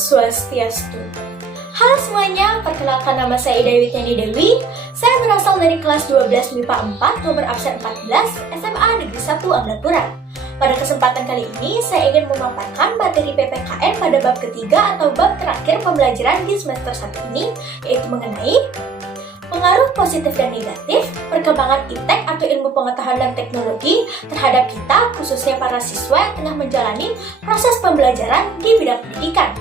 Swastiastu. Halo semuanya, perkenalkan nama saya Ida Witnyani Dewi. Saya berasal dari kelas 12 MIPA 4, nomor absen 14, SMA Negeri 1 Amdapura. Pada kesempatan kali ini, saya ingin memaparkan materi PPKN pada bab ketiga atau bab terakhir pembelajaran di semester 1 ini, yaitu mengenai pengaruh positif dan negatif perkembangan iptek atau ilmu pengetahuan dan teknologi terhadap kita, khususnya para siswa yang tengah menjalani proses pembelajaran di bidang pendidikan.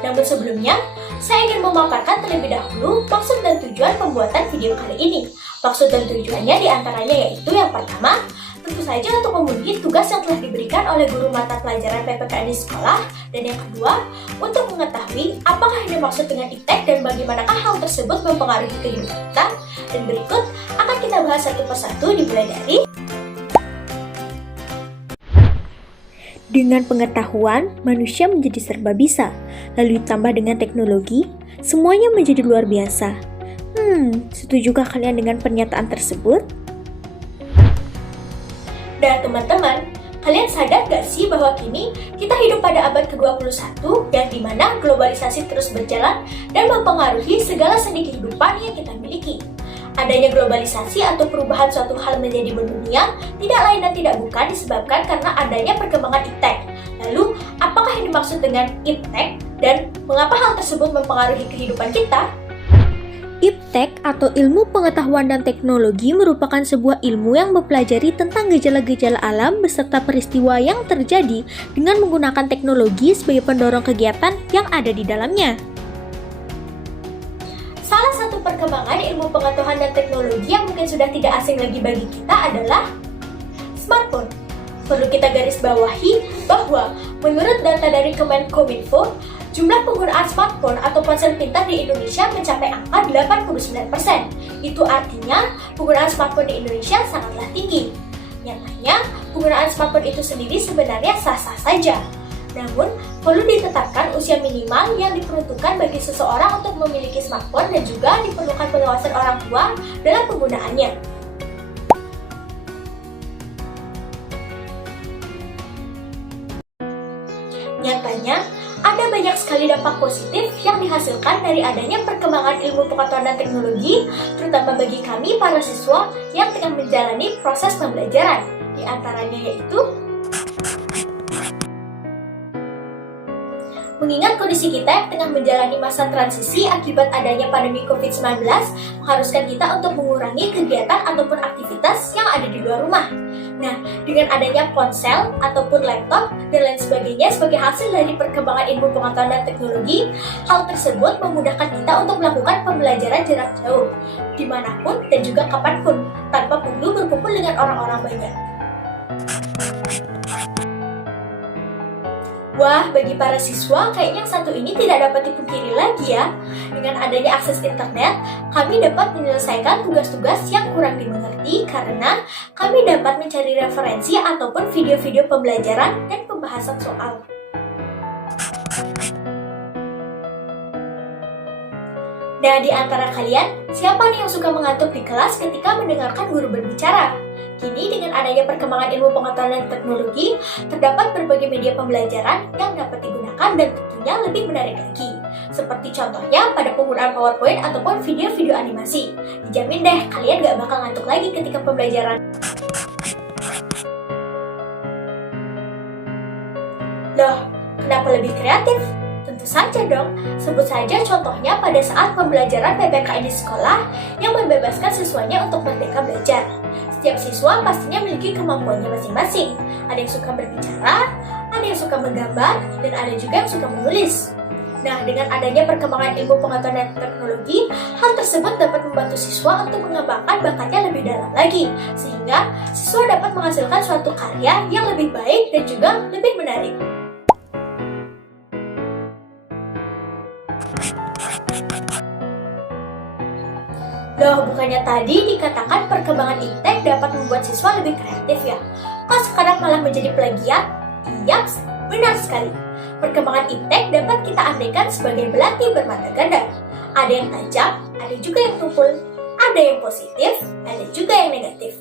Namun sebelumnya, saya ingin memaparkan terlebih dahulu maksud dan tujuan pembuatan video kali ini. Maksud dan tujuannya diantaranya yaitu yang pertama, tentu saja untuk memenuhi tugas yang telah diberikan oleh guru mata pelajaran PPKN di sekolah, dan yang kedua, untuk mengetahui apakah yang dimaksud dengan iptek dan bagaimanakah hal tersebut mempengaruhi kehidupan kita. Dan berikut akan kita bahas satu persatu, dimulai dari dengan pengetahuan, manusia menjadi serba bisa, lalu ditambah dengan teknologi, semuanya menjadi luar biasa. Setujukah kalian dengan pernyataan tersebut? Dan teman-teman, kalian sadar gak sih bahwa kini kita hidup pada abad ke-21 yang dimana globalisasi terus berjalan dan mempengaruhi segala sendi kehidupan yang kita miliki. Adanya globalisasi atau perubahan suatu hal menjadi mendunia tidak lain dan tidak bukan disebabkan karena adanya perkembangan iptek. Lalu, apakah yang dimaksud dengan iptek dan mengapa hal tersebut mempengaruhi kehidupan kita? Iptek atau ilmu pengetahuan dan teknologi merupakan sebuah ilmu yang mempelajari tentang gejala-gejala alam beserta peristiwa yang terjadi dengan menggunakan teknologi sebagai pendorong kegiatan yang ada di dalamnya. Salah satu perkembangan ilmu pengetahuan dan teknologi yang mungkin sudah tidak asing lagi bagi kita adalah smartphone. Perlu kita garis bawahi bahwa menurut data dari Kemenkominfo, jumlah penggunaan smartphone atau ponsel pintar di Indonesia mencapai angka 89%. Itu artinya penggunaan smartphone di Indonesia sangatlah tinggi. Nyatanya, penggunaan smartphone itu sendiri sebenarnya sah-sah saja. Namun, perlu ditetapkan usia minimal yang diperuntukkan bagi seseorang untuk memiliki smartphone dan juga diperlukan pengawasan orang tua dalam penggunaannya. Nyatanya, ada banyak sekali dampak positif yang dihasilkan dari adanya perkembangan ilmu pengetahuan dan teknologi, terutama bagi kami para siswa yang tengah menjalani proses pembelajaran. Di antaranya yaitu mengingat kondisi kita yang tengah menjalani masa transisi akibat adanya pandemi COVID-19 mengharuskan kita untuk mengurangi kegiatan ataupun aktivitas yang ada di luar rumah. Nah, dengan adanya ponsel ataupun laptop dan lain sebagainya sebagai hasil dari perkembangan ilmu pengetahuan dan teknologi, hal tersebut memudahkan kita untuk melakukan pembelajaran jarak jauh, dimanapun dan juga kapanpun, tanpa perlu berkumpul dengan orang-orang banyak. Wah, bagi para siswa, kayaknya yang satu ini tidak dapat dipungkiri lagi ya. Dengan adanya akses internet, kami dapat menyelesaikan tugas-tugas yang kurang dimengerti karena kami dapat mencari referensi ataupun video-video pembelajaran dan pembahasan soal. Nah, di antara kalian, siapa nih yang suka mengantuk di kelas ketika mendengarkan guru berbicara? Kini dengan adanya perkembangan ilmu pengetahuan dan teknologi, terdapat berbagai media pembelajaran yang dapat digunakan dan tentunya lebih menarik lagi. Seperti contohnya pada penggunaan PowerPoint ataupun video-video animasi. Dijamin deh, kalian gak bakal ngantuk lagi ketika pembelajaran. Loh, kenapa lebih kreatif? Tentu saja dong, sebut saja contohnya pada saat pembelajaran PPKN di sekolah yang membebaskan siswanya untuk merdeka belajar. Setiap siswa pastinya memiliki kemampuannya masing-masing. Ada yang suka berbicara, ada yang suka menggambar, dan ada juga yang suka menulis. Nah, dengan adanya perkembangan ilmu pengetahuan dan teknologi, hal tersebut dapat membantu siswa untuk mengembangkan bakatnya lebih dalam lagi, sehingga siswa dapat menghasilkan suatu karya yang lebih baik dan juga lebih menarik. Loh, bukannya tadi dikatakan perkembangan iptek dapat membuat siswa lebih kreatif ya? Kok sekarang malah menjadi plagiat? Yaps, benar sekali. Perkembangan iptek dapat kita andaikan sebagai belati bermata ganda. Ada yang tajam, ada juga yang tumpul. Ada yang positif, ada juga yang negatif.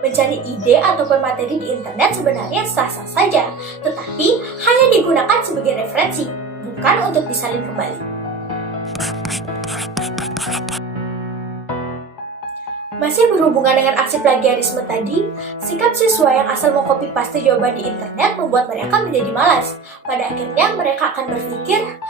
Mencari ide ataupun materi di internet sebenarnya sah-sah saja, tetapi hanya digunakan sebagai referensi, bukan untuk disalin kembali. Masih berhubungan dengan aksi plagiarisme tadi, sikap siswa yang asal mau copy paste jawaban di internet membuat mereka menjadi malas. Pada akhirnya mereka akan berpikir,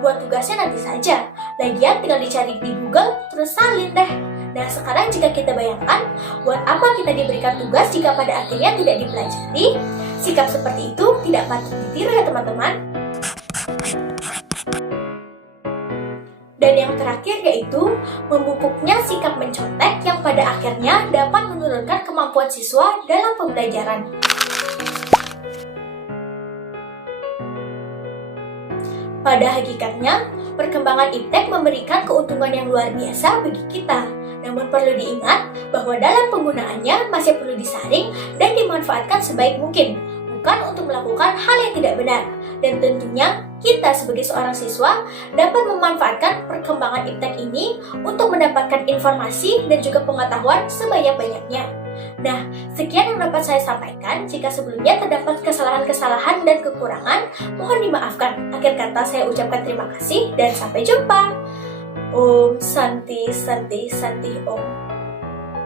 buat tugasnya nanti saja. Lagian tinggal dicari di Google, terus salin deh. Nah sekarang jika kita bayangkan, buat apa kita diberikan tugas jika pada akhirnya tidak dipelajari? Sikap seperti itu tidak patut ditiru ya teman-teman. Dan yang terakhir yaitu memupuknya sikap mencontek yang pada akhirnya dapat menurunkan kemampuan siswa dalam pembelajaran. Pada hakikatnya, perkembangan iptek memberikan keuntungan yang luar biasa bagi kita. Namun perlu diingat bahwa dalam penggunaannya masih perlu disaring dan dimanfaatkan sebaik mungkin, bukan untuk melakukan hal yang tidak benar. Dan tentunya kita sebagai seorang siswa dapat memanfaatkan perkembangan iptek ini untuk mendapatkan informasi dan juga pengetahuan sebanyak-banyaknya. Nah, sekian yang dapat saya sampaikan. Jika sebelumnya terdapat kesalahan-kesalahan dan kekurangan, mohon dimaafkan. Akhir kata saya ucapkan terima kasih dan sampai jumpa. Om Santi Santi Santi Om.